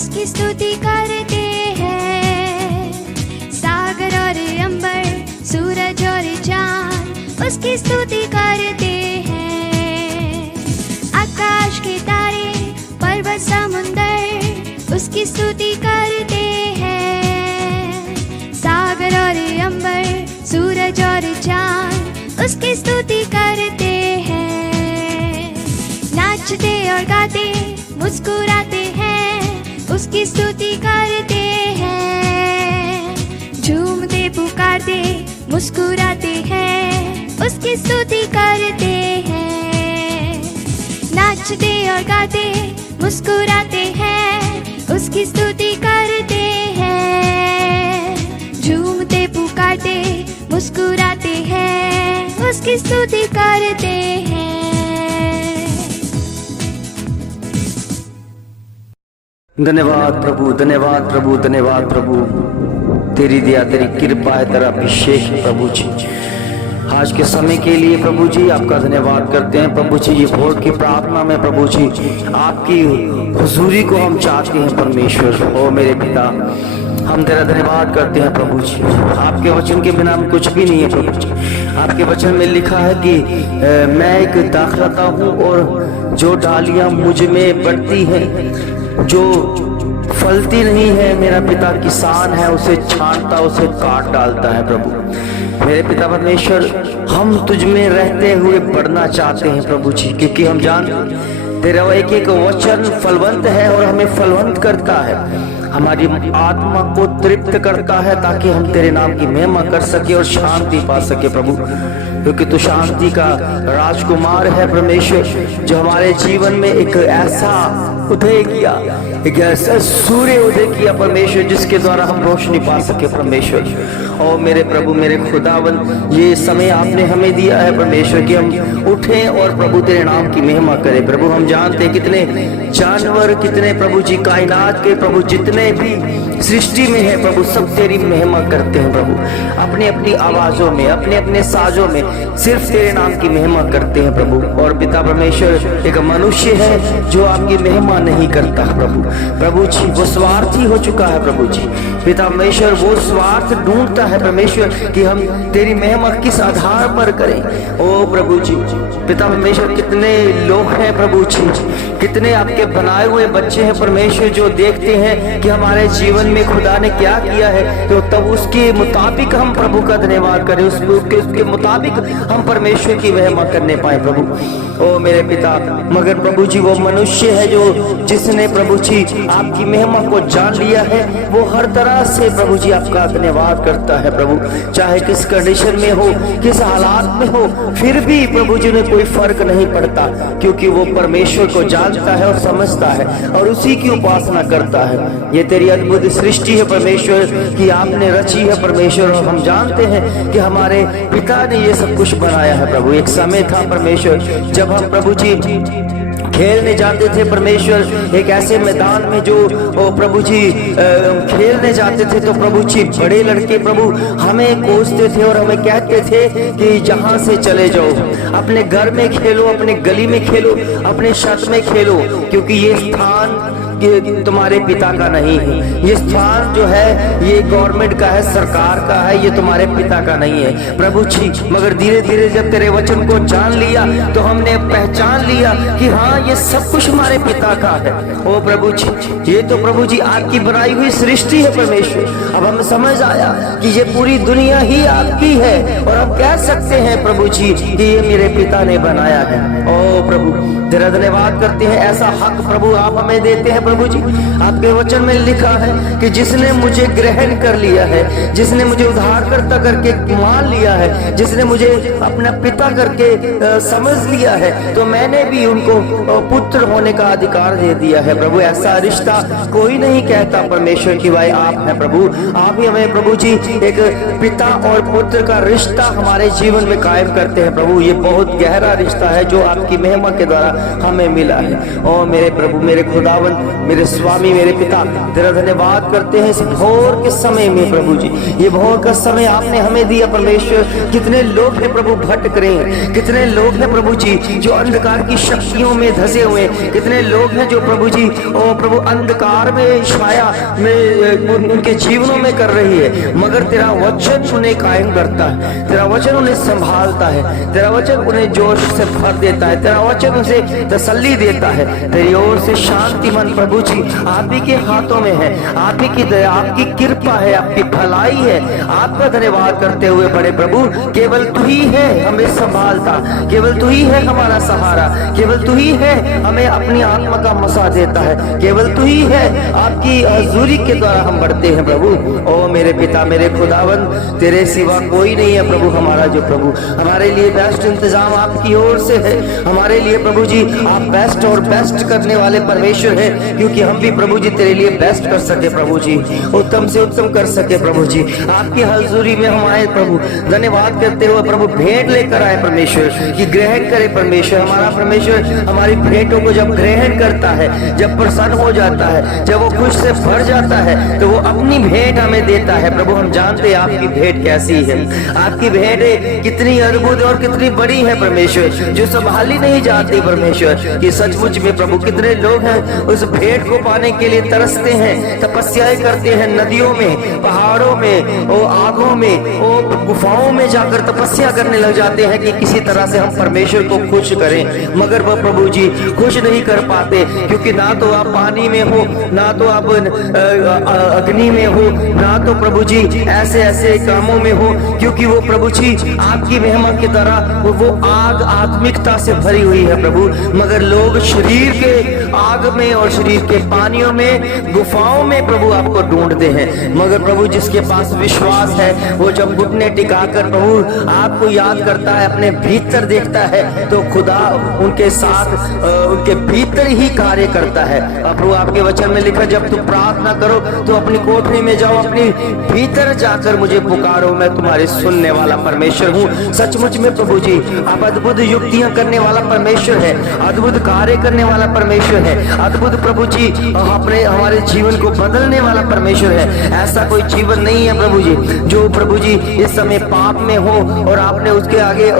उसकी स्तुति करते हैं। सागर और अंबर, सूरज और चांद उसकी स्तुति करते हैं। आकाश के तारे, पर्वत, समुंदर उसकी स्तुति करते हैं। सागर और अंबर, सूरज और चांद उसकी स्तुति करते हैं। नाचते और गाते मुस्कुराते हैं, उसकी स्तुति करते हैं। झूमते पुकारते मुस्कुराते हैं, उसकी स्तुति करते हैं। नाचते और गाते मुस्कुराते हैं, उसकी स्तुति करते हैं। झूमते पुकारते मुस्कुराते हैं, उसकी स्तुति करते हैं। धन्यवाद प्रभु, धन्यवाद प्रभु, धन्यवाद प्रभु। तेरी दया, तेरी कृपा है, तेरा अभिषेक है प्रभु जी। आज के समय के लिए प्रभु जी आपका धन्यवाद करते हैं प्रभु जी। ये भोर की प्रार्थना में प्रभु जी आपकी हुजूरी को हम चाहते हैं परमेश्वर। ओ मेरे पिता, हम तेरा धन्यवाद करते हैं प्रभु जी। आपके वचन के बिना हम कुछ भी नहीं है प्रभु जी। आपके वचन में लिखा है कि मैं एक दाखलता हूँ और जो डालियाँ मुझ में बढ़ती हैं, जो फलती नहीं है, मेरा पिता किसान है, उसे छांटता, उसे काट डालता है प्रभु। मेरे पिता परमेश्वर, हम तुझ में रहते हुए बढ़ना चाहते हैं प्रभु जी, क्योंकि हम जानते तेरा एक एक वचन फलवंत है और हमें फलवंत करता है, हमारी आत्मा को तृप्त करता है, ताकि हम तेरे नाम की महिमा कर सके और शांति पा सके प्रभु। क्योंकि तू शांति का राजकुमार है परमेश्वर, जो हमारे जीवन में एक ऐसा उदय किया, एक ऐसा सूर्य उदय किया परमेश्वर, जिसके द्वारा हम रोशनी पा सके परमेश्वर। और मेरे प्रभु, मेरे खुदावन, ये समय आपने हमें दिया है परमेश्वर कि हम उठें और प्रभु तेरे नाम की महिमा करें प्रभु। हम जानते हैं कितने जानवर, कितने प्रभु जी कायनात के प्रभु जितने भी सृष्टि में है प्रभु, सब तेरी महिमा करते हैं प्रभु। अपनी अपनी आवाजों में, अपने अपने साजों में सिर्फ तेरे नाम की महिमा करते हैं प्रभु। और पिता परमेश्वर, एक मनुष्य है जो आपकी महिमा नहीं करता प्रभु। प्रभु जी वो स्वार्थी हो चुका है प्रभु जी। पिता परमेश्वर वो स्वार्थ ढूंढता है परमेश्वर कि हम तेरी महिमा किस आधार पर करें। ओ प्रभु जी, पिता परमेश्वर, कितने लोग हैं प्रभु जी, कितने आपके बनाए हुए बच्चे हैं परमेश्वर, जो देखते हैं कि हमारे जीवन में खुदा ने क्या किया है, तो तब उसके मुताबिक हम प्रभु का धन्यवाद करें, उसके मुताबिक हम परमेश्वर की महिमा करने पाए प्रभु। ओ मेरे पिता, मगर प्रभु जी वो मनुष्य है जो जिसने प्रभु जी आपकी महिमा को जान लिया है, वो हर तरह से प्रभु जी आपका धन्यवाद करता है प्रभु। चाहे किस कंडीशन में हो, किस हालात में हो, फिर भी प्रभु जी में कोई फर्क नहीं पड़ता, क्योंकि वो परमेश्वर को जानता है और समझता है और उसी की उपासना करता है। ये तेरी अद्भुत सृष्टि है परमेश्वर कि आपने रची है परमेश्वर, और हम जानते हैं कि हमारे पिता ने ये सब कुछ बनाया है प्रभु। एक समय था परमेश्वर जब हम प्रभु जी खेलने जाते थे परमेश्वर, एक ऐसे मैदान में जो प्रभु जी खेलने जाते थे, तो प्रभु जी बड़े लड़के प्रभु हमें कोसते थे और हमें कहते थे कि जहां से चले जाओ, अपने घर में खेलो, अपने गली में खेलो, अपने छत में खेलो, क्योंकि ये स्थान ये तुम्हारे पिता का नहीं है। ये स्थान जो है ये गवर्नमेंट का है, सरकार का है, ये तुम्हारे पिता का नहीं है प्रभु जी। मगर धीरे धीरे जब तेरे वचन को जान लिया तो हमने पहचान लिया कि हाँ, ये सब कुछ हमारे पिता का है। ओ प्रभु जी, ये तो प्रभु जी आपकी बनाई हुई सृष्टि है परमेश्वर। अब हमें समझ आया कि ये पूरी दुनिया ही आपकी है, और हम कह सकते हैं प्रभु जी कि ये मेरे पिता ने बनाया है। ओ प्रभु, तेरा धन्यवाद करते हैं, ऐसा हक प्रभु आप हमें देते हैं प्रभु जी। आपके वचन में लिखा है कि जिसने मुझे ग्रहण कर लिया है, जिसने मुझे उद्धारकर्ता करके मान लिया है, जिसने मुझे अपना पिता करके समझ लिया है, तो मैंने भी उनको पुत्र होने का अधिकार दे दिया है प्रभु। ऐसा रिश्ता कोई नहीं कहता परमेश्वर की भाई आप हैं प्रभु। आप ही हमें प्रभु जी एक पिता और पुत्र का रिश्ता हमारे जीवन में कायम करते हैं प्रभु। ये बहुत गहरा रिश्ता है जो आपकी महिमा के द्वारा हमें मिला है। और मेरे प्रभु, मेरे खुदावन, मेरे स्वामी, मेरे पिता, तेरा धन्यवाद करते हैं इस भोर के समय में प्रभु जी। ये भोर का समय आपने हमें दिया परमेश्वर। कितने लोग हैं प्रभु भटक रहे हैं, कितने लोग हैं प्रभु जी जो अंधकार की शक्तियों में धसे हुए, कितने लोग हैं जो प्रभु जी ओ प्रभु अंधकार में छाया में उनके जीवनों में कर रही है, मगर तेरा वचन उन्हें कायम करता है, तेरा वचन उन्हें संभालता है, तेरा वचन उन्हें जोश से भर देता है, तेरा वचन उसे तसल्ली देता है। तेरी ओर से शांति मन प्रभु जी आप ही के हाथों में है, आप ही की दया, आपकी कृपा है, आपकी भलाई है। आपका धन्यवाद करते हुए बड़े प्रभु, केवल तू ही है हमें संभालता, केवल तू ही है हमारा सहारा, केवल तू ही है हमें अपनी आत्मा का मसा देता है, केवल तू ही है आपकी हजूरी के द्वारा हम बढ़ते हैं प्रभु। ओ मेरे पिता, मेरे खुदावंद, तेरे सिवा कोई नहीं है प्रभु हमारा, जो प्रभु हमारे लिए बेस्ट इंतजाम आपकी ओर से है, हमारे लिए प्रभु जी आप बेस्ट और बेस्ट करने वाले परमेश्वर हैं, क्योंकि हम भी प्रभु जी तेरे लिए बेस्ट कर सके प्रभु जी, उत्तम से उत्तम कर सके प्रभु जी। आपकी हजूरी में हम आए प्रभु, धन्यवाद करते हुए प्रभु भेंट लेकर आए परमेश्वर कि ग्रहण करे परमेश्वर। हमारा परमेश्वर हमारी भेंटों को जब ग्रहण करता है, जब प्रसन्न हो जाता है, जब वो खुश से भर जाता है, तो वो अपनी भेंट हमें देता है प्रभु। हम जानते हैं आपकी भेंट कैसी है, आपकी भेंट कितनी अद्भुत और कितनी बड़ी है परमेश्वर, जो संभाली नहीं जाती परमेश्वर। कि सचमुच में प्रभु कितने लोग हैं उस भेंट को पाने के लिए तरसते हैं, तपस्याएं करते हैं, नदियों में, पहाड़ों में, ओ आगों में, ओ गुफाओं में जाकर तपस्या करने लग जाते हैं कि किसी तरह से हम परमेश्वर को खुश करें, मगर वह प्रभु जी खुश नहीं कर पाते, क्योंकि ना तो आप पानी में हो, ना तो आप अग्नि में हो, ना तो प्रभु जी ऐसे ऐसे कामों में हो, क्योंकि वो प्रभु जी आपकी महिमा की तरह वो आग आत्मिकता से भरी हुई है प्रभु। मगर लोग शरीर के आग में और शरीर के पानियों में, गुफाओं में प्रभु आपको ढूंढते हैं, मगर प्रभु जिसके पास विश्वास है वो जब घुटने टिकाकर प्रभु आपको याद करता है, अपने भीतर देखता है, तो खुदा उनके साथ उनके भीतर ही कार्य करता है। प्रभु आपके वचन में लिखा, जब तुम प्रार्थना करो तो अपनी कोठरी में जाओ, अपनी भीतर जाकर मुझे पुकारो, मैं तुम्हारे सुनने वाला परमेश्वर हूँ। सचमुच में प्रभु जी आप अद्भुत युक्तियां करने वाला परमेश्वर है, अद्भुत कार्य करने वाला परमेश्वर है, अद्भुत प्रभु जी अपने हमारे जीवन को बदलने वाला परमेश्वर है। ऐसा कोई जीवन नहीं है प्रभु जी जो प्रभु जी इस समय पाप में हो और आपने उसके आगे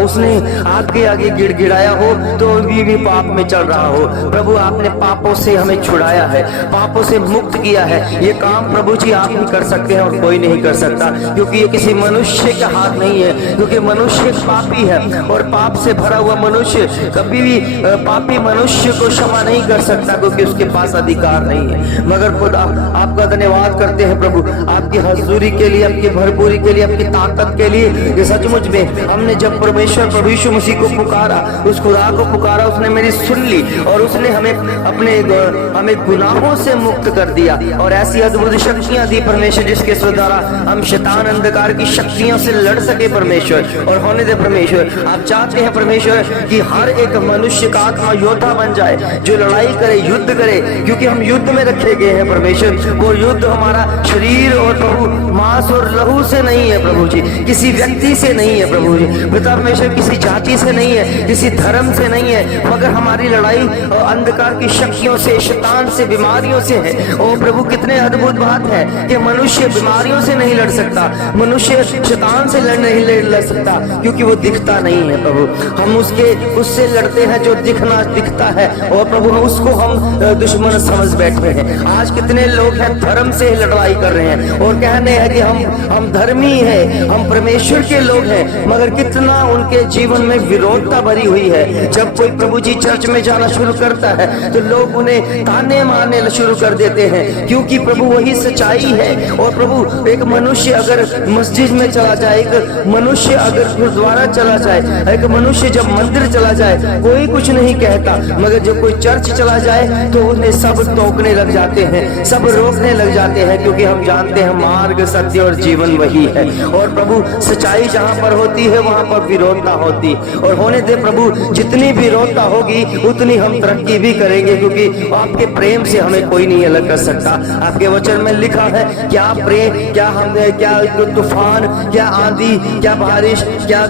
उसने आपके आगे गिड़गिड़ाया हो तो भी पाप में चल रहा हो। प्रभु आपने पापों से हमें छुड़ाया है, पापों से मुक्त किया है। ये काम प्रभु जी आप ही कर सकते हैं और कोई नहीं कर सकता, क्योंकि ये किसी मनुष्य का हाथ नहीं है, क्योंकि मनुष्य पापी है और पाप से भरा हुआ मनुष्य कभी भी पापी मनुष्य को क्षमा नहीं कर सकता, क्योंकि उसके पास अधिकार नहीं है। मगर खुदा आपका धन्यवाद करते हैं प्रभु, आपकी हजूरी के लिए, आपकी भरपूरी के लिए, आपकी ताकत के लिए। कि सचमुच में हमने जब परमेश्वर प्रभु यीशु मसीह को पुकारा, उस खुदा को पुकारा, उसने मेरी सुन ली और उसने हमें गुनाहों से मुक्त कर दिया और ऐसी अद्भुत शक्तियां दी परमेश्वर, जिसके द्वारा हम शैतान अंधकार की शक्तियों से लड़ सके परमेश्वर। और होने दे परमेश्वर, आप चाहते हैं परमेश्वर कि हर एक मनुष्य का आत्मा योद्धा बन जाए, जो लड़ाई करे, युद्ध करे, क्योंकि हम युद्ध में रखे गए हैं परमेश्वर। वो युद्ध हमारा शरीर और प्रभु मांस और लहू से नहीं है प्रभु जी, किसी व्यक्ति से नहीं है प्रभु जी, पिता परमेश्वर किसी जाति से नहीं है, किसी धर्म से नहीं है, मगर हमारी लड़ाई अंधकार की शक्तियों से, शैतान से, बीमारियों से है। ओ प्रभु कितने अद्भुत बात है कि मनुष्य बीमारियों से नहीं लड़ सकता, मनुष्य शैतान से नहीं लड़ सकता, क्योंकि वो दिखता नहीं है प्रभु। हम उससे लड़ते हैं जो दिखता है, और प्रभु उसको हम दुश्मन समझ बैठे हैं। आज कितने लोग हैं धर्म से लड़ाई कर रहे हैं और कहने हैं कि हम धर्मी हैं, हम परमेश्वर के लोग हैं, मगर कितना उनके जीवन में विरोधता भरी हुई है। जब कोई प्रभु जी चर्च में जाना शुरू करता है तो लोग उन्हें ताने मारने शुरू कर देते हैं, क्योंकि प्रभु वही सच्चाई है। और प्रभु एक मनुष्य अगर मस्जिद में चला जाए, एक मनुष्य अगर गुरुद्वारा चला जाए, एक मनुष्य जब मंदिर चला जाए, कोई कुछ नहीं कहता, मगर जब कोई चर्च चला जाए तो उन्हें सब टोकने लग जाते हैं, सब रोकने लग जाते हैं, क्योंकि हम जानते हैं मार्ग, सत्य और जीवन वही है। और प्रभु सच्चाई जहाँ पर होती है वहाँ पर विरोधता होती, और होने दे प्रभु, जितनी विरोधता होगी उतनी हम तरक्की भी करेंगे, क्योंकि आपके प्रेम से हमें कोई नहीं अलग कर सकता। आपके वचन में लिखा है क्या प्रेम, क्या तूफान, क्या आंधी, क्या बारिश, क्या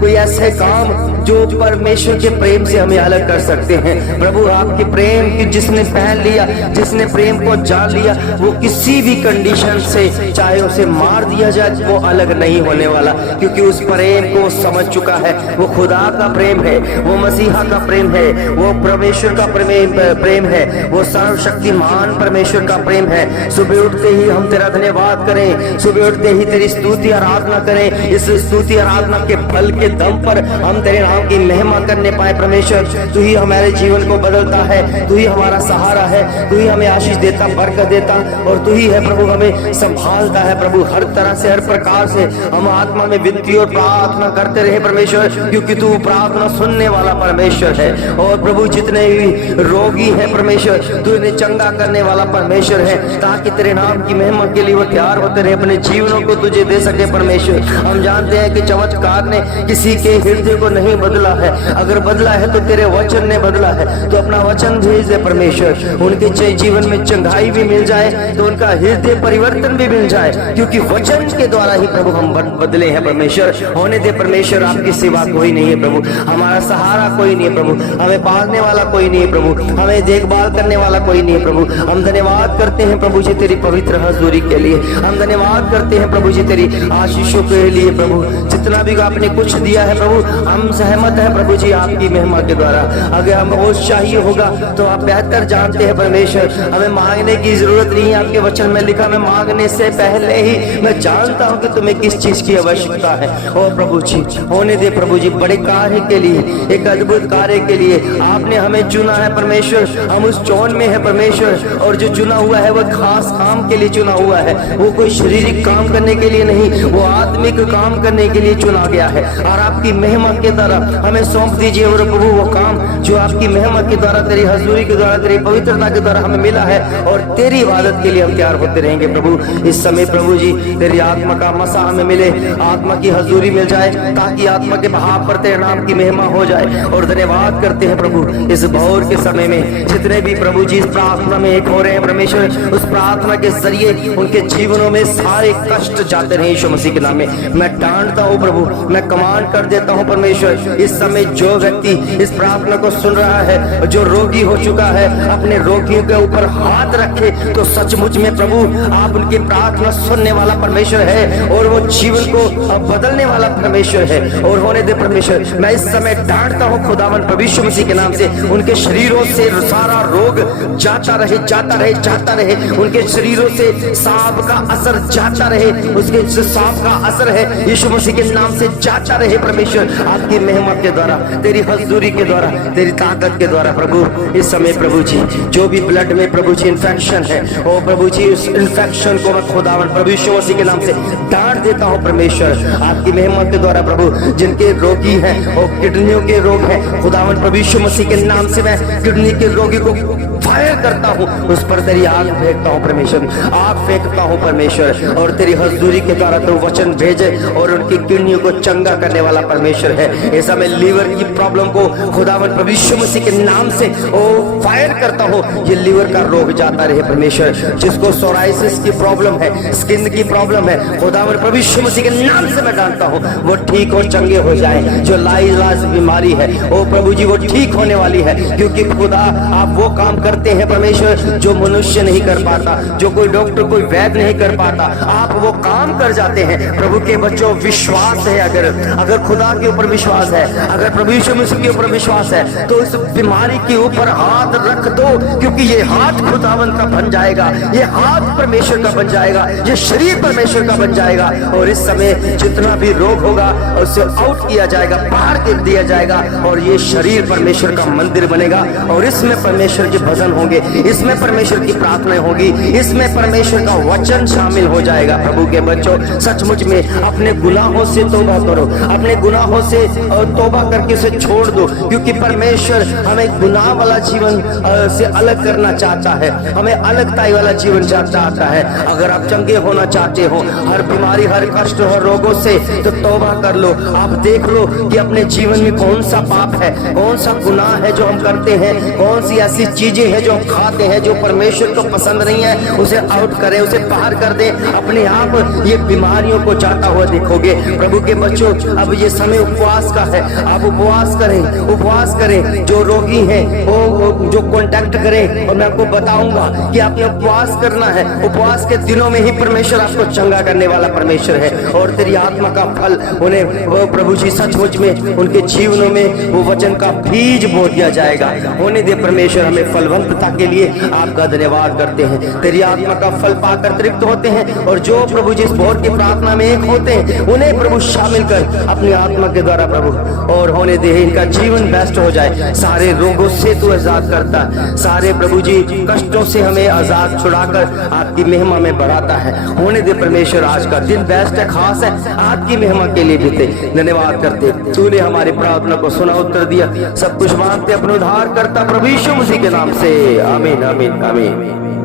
कोई ऐसे काम जो परमेश्वर के प्रेम से हमें अलग कर सकते हैं। प्रभु आपके प्रेम की जिसने पहन लिया, जिसने प्रेम को जान लिया, वो किसी भी कंडीशन से चाहे उसे मार दिया जाए वो अलग नहीं होने वाला, क्योंकि उस प्रेम को समझ चुका है। वो खुदा का प्रेम है, वो मसीहा का प्रेम है, वो परमेश्वर का प्रेम है, वो सर्वशक्तिमान परमेश्वर का प्रेम है। सुबह उठते ही हम तेरा धन्यवाद करें, सुबह उठते ही तेरी स्तुति आराधना करें। इस स्तुति आराधना के फल के दम पर हम तेरे नाम की महिमा करने पाए। परमेश्वर तू ही हमारे जीवन को बदलता है, तू ही हमारा सहारा है, तू ही हमें आशीष देता, बरकत देता, और तू ही है प्रभु हमें संभालता है। प्रभु हर तरह से, हर प्रकार से हम आत्मा में विनती और प्रार्थना करते रहे परमेश्वर, क्योंकि तू प्रार्थना सुनने वाला परमेश्वर है। और प्रभु जितने भी रोगी हैं परमेश्वर, तू इन्हें चंगा करने वाला परमेश्वर है, ताकि तेरे नाम की महिमा के लिए वो तैयार होते रहे, अपने जीवनों को तुझे दे सके परमेश्वर। हम जानते हैं कि चमत्कार ने किसी के हृदय को नहीं बदला है, अगर बदला है तो तेरे वचन ने बदला है। तो अपना वचन भेज दे परमेश्वर, उनके जीवन में चंगाई भी मिल जाए, तो उनका हृदय परिवर्तन भी मिल जाए, क्योंकि वचन के द्वारा ही प्रभु हम बदले हैं परमेश्वर। होने दे परमेश्वर, आपकी सिवा कोई नहीं है प्रभु, हमारा सहारा कोई नहीं है प्रभु, हमें पालने वाला कोई नहीं है प्रभु, हमें देखभाल करने वाला कोई नहीं है प्रभु। हम धन्यवाद करते हैं प्रभु जी तेरी पवित्र हजूरी के लिए, हम धन्यवाद करते हैं प्रभु जी तेरी आशीषों के लिए। प्रभु जितना भी आपने कुछ दिया है प्रभु, हम सहमत है प्रभु जी आपकी महिमा के द्वारा। अगर हमें और चाहिए होगा तो आप बेहतर जानते हैं परमेश्वर, हमें मांगने की जरूरत नहीं है। आपके वचन में लिखा, मैं मांगने से पहले ही मैं जानता हूँ कि तुम्हें किस चीज की आवश्यकता है। और प्रभु जी होने दे प्रभु जी, बड़े कार्य के लिए, एक अद्भुत कार्य के लिए आपने हमें चुना है परमेश्वर। हम उस चौन में है परमेश्वर, और जो चुना हुआ है वो खास काम के लिए चुना हुआ है। वो कोई शारीरिक काम करने के लिए नहीं, वो आत्मिक काम करने के लिए चुना गया है। और आपकी महिमा के द्वारा हमें सौंप दीजिए और प्रभु वो काम जो आपकी महिमा के द्वारा, तेरी हजूरी के द्वारा, तेरी पवित्रता के द्वारा हमें मिला है, और तेरी इबादत के लिए हम तैयार होते रहेंगे प्रभु। इस समय प्रभु जी तेरी आत्मा का मसा हमें मिले, आत्मा की हजूरी मिल जाए, ताकि आत्मा के बहाव पर तेरे नाम की महिमा हो जाए। और धन्यवाद करते हैं प्रभु इस भोर के समय में जितने भी प्रभु जी इस प्रार्थना में एक हो रहे हैं परमेश्वर, उस प्रार्थना के जरिए उनके जीवनों में सारे कष्ट जाते रहे यीशु मसीह के नाम में। मैं डांटता हूँ प्रभु, मैं कमांड कर देता हूँ परमेश्वर, इस समय जो व्यक्ति इस प्रार्थना को सुन रहा है, जो रोगी हो चुका है, अपने रोगियों के ऊपर हाथ रखे, तो सचमुच में प्रभु आप उनकी प्रार्थना सुनने वाला परमेश्वर है, और वो जीवन को बदलने वाला परमेश्वर है। और होने दे परमेश्वर, मैं इस समय डांटता हूँ खुदावन प्रभु यीशु मसीह के नाम से, उनके शरीरों से सारा रोग जाता रहे, जाता रहे, जाता रहे। उनके शरीरों से सांप का असर जाता रहे, उसके जो सांप का असर है यीशु मसीह के नाम से जाता रहे परमेश्वर। आपकी महिमा के द्वारा, तेरी हजूरी के द्वारा, तेरी ताकत के द्वारा प्रभु इस समय प्रभु जी जो भी ब्लड में प्रभु जी इन्फेक्शन है, ओ प्रभु जी उस इन्फेक्शन को मैं खुदावन प्रभु यीशु मसीह के नाम से डांट देता हूँ परमेश्वर। आपकी महिमा के द्वारा प्रभु जिनके रोगी हैं और किडनियों के रोग हैं, खुदावन प्रभु यीशु मसीह के नाम से मैं किडनी के रोगी को फायर करता हूँ, उस पर तेरी आग फेंकता हूँ परमेश्वर, आग फेंकता हूँ परमेश्वर। और तेरी हजूरी के द्वारा तो वचन भेजे और उनकी किडनियों को चंगा करने वाला परमेश्वर है। ऐसा मैं लीवर की प्रॉब्लम को खुदावन प्रभु यीशु मसीह के नाम से ओ फायर करता हूँ, ये लीवर का रोग जाता रहे परमेश्वर। जिसको सोराइसिस की प्रॉब्लम है, स्किन की प्रॉब्लम है, खुदावन प्रभु यीशु मसीह के नाम से मैं डालता हूँ, वो ठीक और चंगे हो जाए। जो लाइलाज बीमारी है ओ प्रभु जी वो ठीक होने वाली है, क्योंकि खुदा आप वो काम करते हैं परमेश्वर जो मनुष्य नहीं कर पाता, जो कोई डॉक्टर कोई वैद्य नहीं कर पाता, आप वो काम कर जाते हैं। प्रभु के बच्चों विश्वास है, अगर खुदा के ऊपर विश्वास है, अगर प्रभु यीशु मसीह के ऊपर विश्वास है, तो इस बीमारी के ऊपर हाथ रख दो, क्योंकि ये हाथ खुदावन का बन जाएगा, ये हाथ परमेश्वर का बन जाएगा, ये शरीर परमेश्वर का बन जाएगा। और इस समय जितना भी रोग होगा उसे आउट किया जाएगा, बाहर कर दिया जाएगा, और ये शरीर परमेश्वर का मंदिर बनेगा। और इसमें परमेश्वर के भजन होंगे, इसमें परमेश्वर की प्रार्थनाएं होगी, इसमें परमेश्वर का वचन शामिल हो जाएगा। प्रभु के बच्चों सचमुच में अपने गुनाहों से तौबा करो, अपने गुनाहों से तौबा करके उसे छोड़ दो, क्योंकि परमेश्वर हमें गुनाह वाला जीवन से अलग करना चाहता है, हमें अलगताई वाला जीवन चाहता है। अगर आप चंगे होना चाहते हो हर बीमारी, हर कष्ट, हर रोगों से, तो तौबा कर लो। आप देख लो कि अपने जीवन में कौन सा पाप है, कौन सा गुनाह है जो हम करते हैं, कौन सी ऐसी चीजें चीजें हैं जो खाते हैं जो परमेश्वर को पसंद नहीं है, उसे आउट करें, उसे बाहर कर दें। अपने आप ये बीमारियों को जाता हुआ देखोगे। प्रभु के बच्चों, अब ये समय उपवास का है। आप उपवास करें, उपवास करें। जो रोगी हैं वो जो कांटेक्ट करें, और मैं आपको बताऊंगा कि आपने उपवास करना है। उपवास के दिनों में ही परमेश्वर आपको चंगा करने वाला परमेश्वर है, और तेरी आत्मा का फल उन्हें वो प्रभु जी सचमुच में उनके जीवनों में वो वचन का बीज बो दिया जाएगा। होने दे परमेश्वर, हमें फलवंतता के लिए आपका धन्यवाद करते हैं। तेरी आत्मा का फल पाकर तृप्त होते हैं, और जो प्रभु जी इस भोर की प्रार्थना में एक होते हैं, उन्हें प्रभु शामिल कर अपनी आत्मा के द्वारा प्रभु, और होने दे इनका जीवन बेस्ट हो जाए। सारे रोगों से तू आजाद करता है, सारे प्रभु जी कष्टों से हमें आजाद छुड़ाकर आपकी महिमा में बढ़ाता है। होने दे परमेश्वर, आज का दिन बेस्ट है, खास है, आपकी महिमा के लिए बीते। धन्यवाद करते, तूने हमारी प्रार्थना को सुना, उत्तर दिया। सब कुछ मांगते अपने उद्धार करता प्रभु यीशु मसीह के नाम से, आमीन आमीन आमीन।